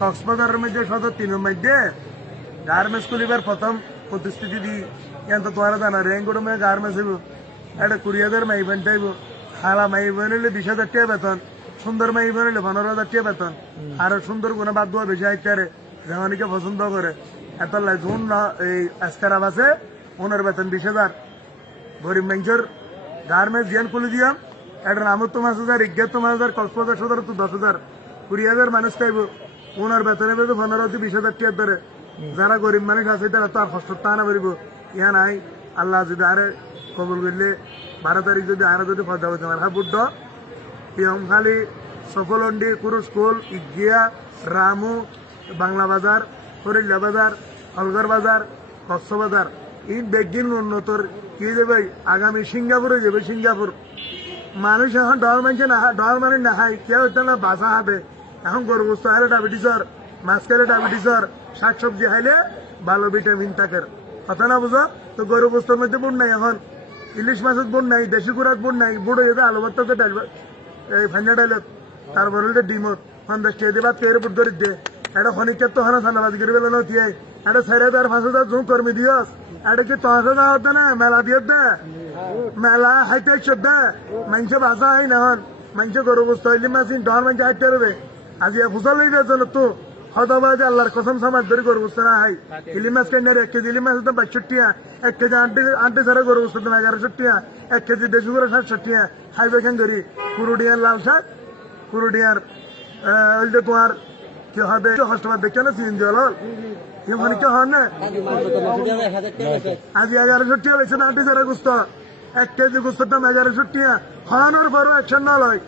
কক্সবাজারের মধ্যে সদর তিনের মধ্যে গার্মেন্টস খুলিবার প্রথম প্রতিশ্রুতি দিই কিন্তু তোমার জানা রেঙ্গুড়ো মেয়ে গার্মেন্টস হইব একটা 20,000 মাইবেন টাইব হালা মাইবেন হইলে 20,000 টাকা বেতন সুন্দর মাইবেন হইলে 15,000 টাকা বেতন আর সুন্দর কোনো বাদ দেওয়া বেশি আইতারে যেমনকে পছন্দ করে এত জুন এই আজকার আবাসে ওনার বেতন 20,000 গরিব মানুষের গার্মেন্টস জিয়ান খুলে দিয়াম একটা নামত তো 5,000 ইজ্ঞাত 5,000 কক্সবাজার সদর তো 10,000 20,000 মানুষ চাইব ওনার বেতনে বেতন 15,000-20,000 টাকা ধরে যারা গরিব মানুষ আছে তারা তো আর কষ্ট টানা পারিব ইহা নাই আল্লাহ যদি আরে কবুল করলে 12 তারিখ যদি আরো যদি পদা হইতে পারে হ্যাঁ বুদ্ধ পিয়মখালী সফলন্ডি কুরু স্কুল ইগিয়া রামু বাংলা বাজার ফরিল্লা বাজার অলগর বাজার কক্সবাজার এই বেগিন উন্নতর কি যাবে আগামী সিঙ্গাপুরে যাবে সিঙ্গাপুর মানুষ এখন ডর মানছে না ডর মানে না হাই কেউ হইতে না বাসা হাঁটে এখন গরু বস্তু হাইলে ডায়াবেটিসর মাছ খাইলে ডায়াবেটিসর শাকসবজি খাইলে ভালো ভিটামিন থাকে কথা না বুঝো তো গরু বস্তুর মধ্যে বুন নাই এখন ইলিশ মাছের বুন নাই দেশি কুড়াত বুন নাই বুড়ো যেতে আলু ভর্তাতে ডাল এই ফাঞ্জা ডাইলত তারপর হলে ডিমত 50 টাকা দিয়ে বা 13 ফুট ধরে দিয়ে এটা খনিকের তো হানা সান্নাবাজ করে বেলা নথিয়ে এটা 4,500 জুম কর্মী দিয়স এটা কি 10,000 হতে না মেলা দিয়ে দে মেলা হাইতে দে মানুষ বাসা হয় না হন মানুষ গরু বস্তু হইলে মাসিন ডর মানুষ হাইতে রবে আজি ফুসাল লই দিয়েছ তো হতবাদে আল্লাহর কসম সমাজ ধরে গরু বস্তু না হাই ইলি মাছ কেন 1 কেজি ইলি মাছ তো 62 টাকা 1 কেজি আন্টি সারা গরু বস্তু তো 1160 টাকা 1 কেজি দেশি করে 60 টাকা খাইবে কেন করি কুরুডিয়ার লাল শাক কুরুডিয়ার ওই যে তোমার কি হবে হস্তবার দেখছে না সিন জল মানে কি হন না আজি 1160 টাকা বেছে না আন্টি সারা গুস্ত 1 কেজি গুস্তর দাম 1160 টাকা খাওয়ানোর পরও অ্যাকশন না লয়